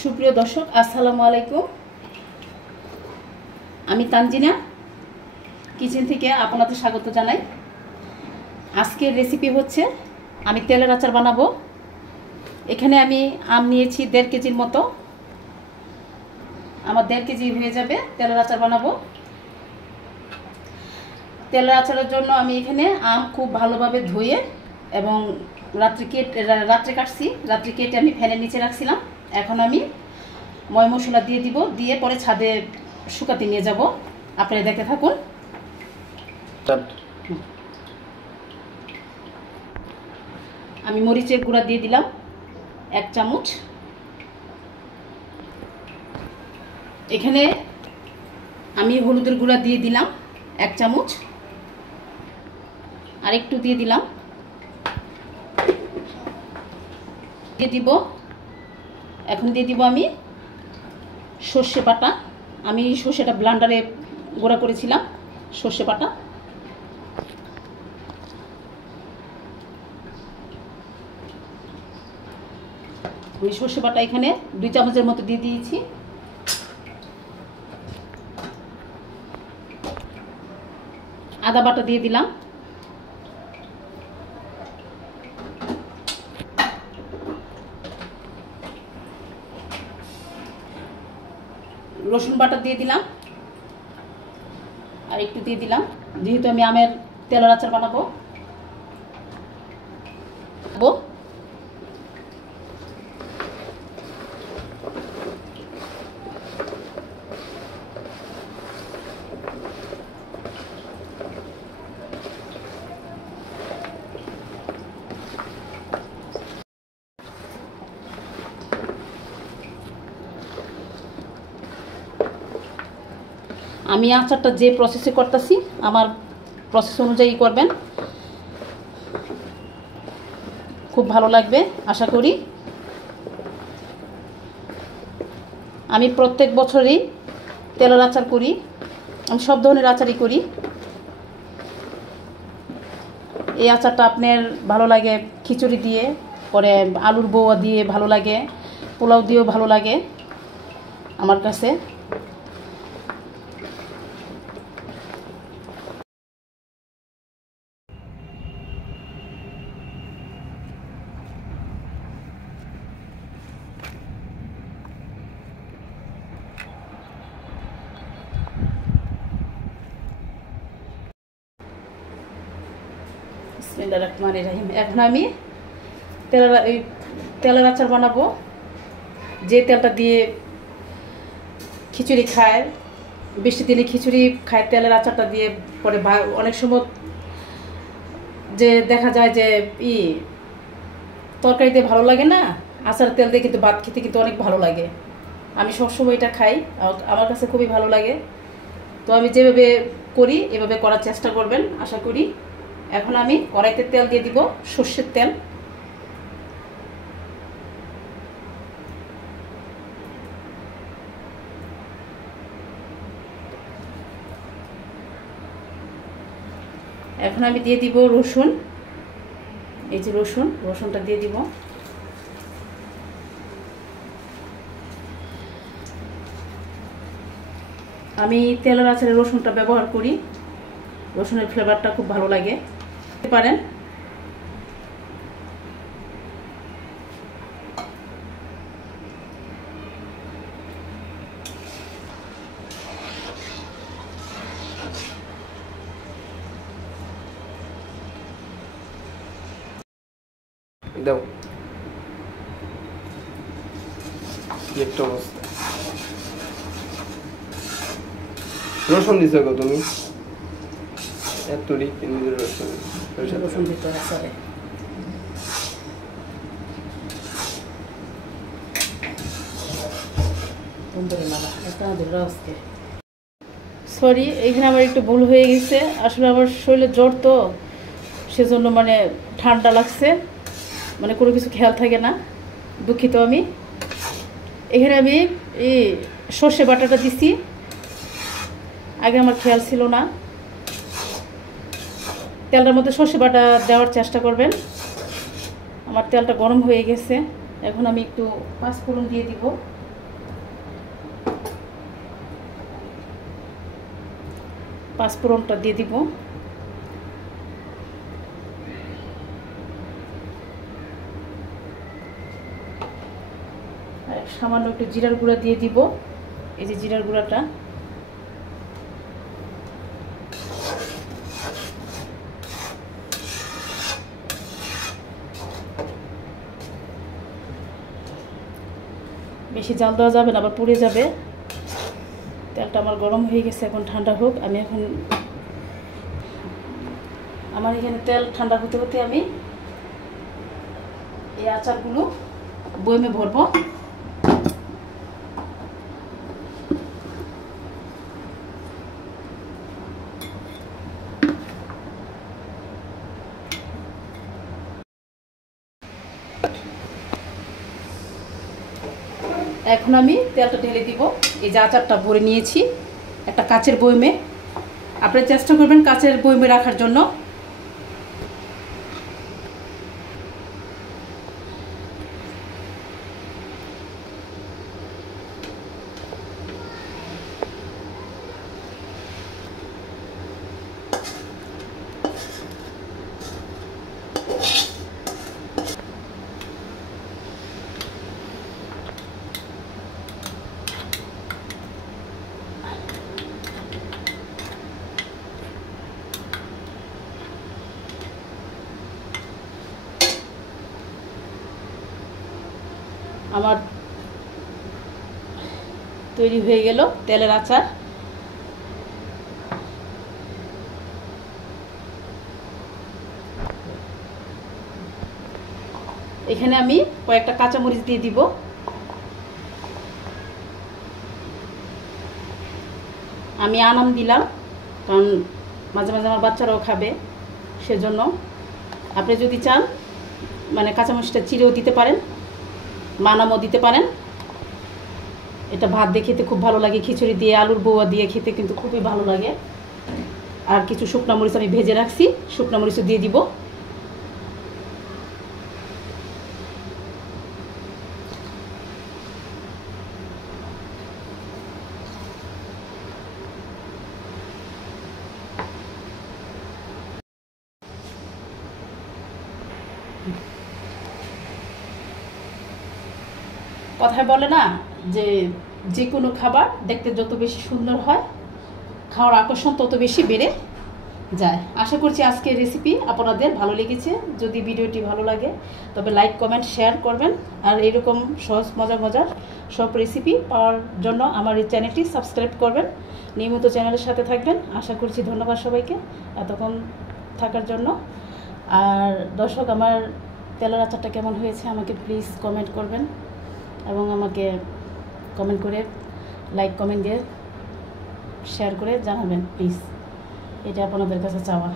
সুপ্রিয় দর্শক আসসালামু আলাইকুম। আমি তানজিনা কিচেন থেকে আপনাদের স্বাগত জানাই। আজকের রেসিপি হচ্ছে আমি তেলের আচার বানাবো। এখানে আমি আম নিয়েছি 1.5 কেজির মতো। আমার 1.5 কেজি হয়ে যাবে তেলের আচার বানাবো। তেলের আচারের জন্য আমি এখানে আম খুব ভালোভাবে ধুয়ে এবং রাত্রে কাটছি। রাত্রে কেটে আমি ফ্যানের নিচে রাখছিলাম। এখন আমি ময় মশলা দিয়ে দিব, দিয়ে পরে ছাদে শুকাতে নিয়ে যাব। আপনারা দেখতে থাকুন। আমি মরিচের গুঁড়া দিয়ে দিলাম 1 চামচ। এখানে আমি হলুদের গুঁড়া দিয়ে দিলাম 1 চামচ, আর একটু দিয়ে দিলাম। এখন দিয়ে দিব আমি সর্ষে বাটা। আমি সর্ষেটা ব্লেন্ডারে গুঁড়া করেছিলাম, সর্ষে বাটা। আমি সর্ষে বাটা এখানে 2 চামচের মতো দিয়ে দিয়েছি। আদা বাটা দিয়ে দিলাম। রসুন বাটা দিয়ে দিলাম, আর একটু দিয়ে দিলাম, যেহেতু আমি আমের তেলের আচার বানাবো। আমি আচারটা যে প্রসেসে করতেছি আমার প্রসেস অনুযায়ী করবেন, খুব ভালো লাগবে আশা করি। আমি প্রত্যেক বছরই তেলের আচার করি। আমি সব ধরনের আচারই করি। এই আচারটা আপনার ভালো লাগে খিচুড়ি দিয়ে, পরে আলুর বৌয়া দিয়ে ভালো লাগে, পোলাও দিয়েও ভালো লাগে আমার কাছে। এখন আমি তেলের আচার বানাবো। যে তেলটা দিয়ে খিচুড়ি খায়, বৃষ্টি দিনে খিচুড়ি খায় তেলের আচারটা দিয়ে। পরে অনেক সময় যে দেখা যায় যে তরকারিতে ভালো লাগে না, আচারের তেল দিয়ে কিন্তু ভাত খেতে কিন্তু অনেক ভালো লাগে। আমি সবসময় এটা খাই, আমার কাছে খুবই ভালো লাগে। তো আমি যেভাবে করি এভাবে করার চেষ্টা করবেন আশা করি। এখন আমি কড়াইতে তেল দিয়ে দিব, সর্ষের তেল। এখন আমি দিয়ে দিব রসুন। এই যে রসুনটা দিয়ে দিব। আমি তেলের আচারে রসুনটা ব্যবহার করি, রসুনের ফ্লেভারটা খুব ভালো লাগে পারেন। দাও একটা অবস্থা। রসুন দিছো গো তুমি? এতরি নিজের রসুন দিতে আচারে সরি, এইখানে আমার একটু ভুল হয়ে গেছে। আসলে আমার শরীরে জ্বর, তো সেজন্য মানে ঠান্ডা লাগছে, মানে কোনো কিছু খেয়াল থাকে না, দুঃখিত আমি। এখানে আমি এই সর্ষে বাটাটা দিছি, আগে আমার খেয়াল ছিল না। তেলটার মধ্যে সর্ষে বাটা দেওয়ার চেষ্টা করবেন। আমার তেলটা গরম হয়ে গেছে, এখন আমি একটু পাঁচফোড়ন দিয়ে দিব। পাঁচফোড়নটা দিয়ে দিব। আর সামান্য একটু জিরার গুঁড়া দিয়ে দিব। এই যে জিরার গুঁড়াটা, বেশি জাল দেওয়া যাবে না, আবার পুড়ে যাবে। তেলটা আমার গরম হয়ে গেছে, এখন ঠান্ডা হোক। আমি এখন আমার এখানে তেল ঠান্ডা হতে হতে আমি এই আচারগুলো বয়মে ভরবো। এখন আমি তেলটা ঢেলে দিব। এই যে আচারটা ভরে নিয়েছি একটা কাচের বয়মে। আপনারা চেষ্টা করবেন কাচের বয়মে রাখার জন্য। আমার তৈরি হয়ে গেল তেলের আচার। এখানে আমি কয়েকটা কাঁচামরিচ দিয়ে দিব। আমি আনাম দিলাম, কারণ মাঝে মাঝে আমার বাচ্চারাও খাবে, সেজন্য। আপনি যদি চান মানে কাঁচামরিচটা চিড়েও দিতে পারেন, মানামও দিতে পারেন। এটা ভাত দিয়ে খেতে খুব ভালো লাগে, খিচুড়ি দিয়ে, আলুর বৌয়া দিয়ে খেতে কিন্তু খুবই ভালো লাগে। আর কিছু শুকনা মরিচ আমি ভেজে রাখছি, শুকনা মরিচও দিয়ে দিব। কথায় বলে না যে যে কোনো খাবার দেখতে যত বেশি সুন্দর হয়, খাওয়ার আকর্ষণ তত বেশি বেড়ে যায়। আশা করছি আজকের রেসিপি আপনাদের ভালো লেগেছে। যদি ভিডিওটি ভালো লাগে তবে লাইক, কমেন্ট, শেয়ার করবেন। আর এরকম সহজ মজার মজার সব রেসিপি পাওয়ার জন্য আমার এই চ্যানেলটি সাবস্ক্রাইব করবেন, নিয়মিত চ্যানেলের সাথে থাকবেন। আশা করছি। ধন্যবাদ সবাইকে এতক্ষণ থাকার জন্য। আর দর্শক, আমার তেলের আচারটা কেমন হয়েছে আমাকে প্লিজ কমেন্ট করবেন, এবং আমাকে কমেন্ট করে লাইক, কমেন্ট দিয়ে শেয়ার করে জানাবেন প্লিজ। এটা আপনাদের কাছে চাওয়া।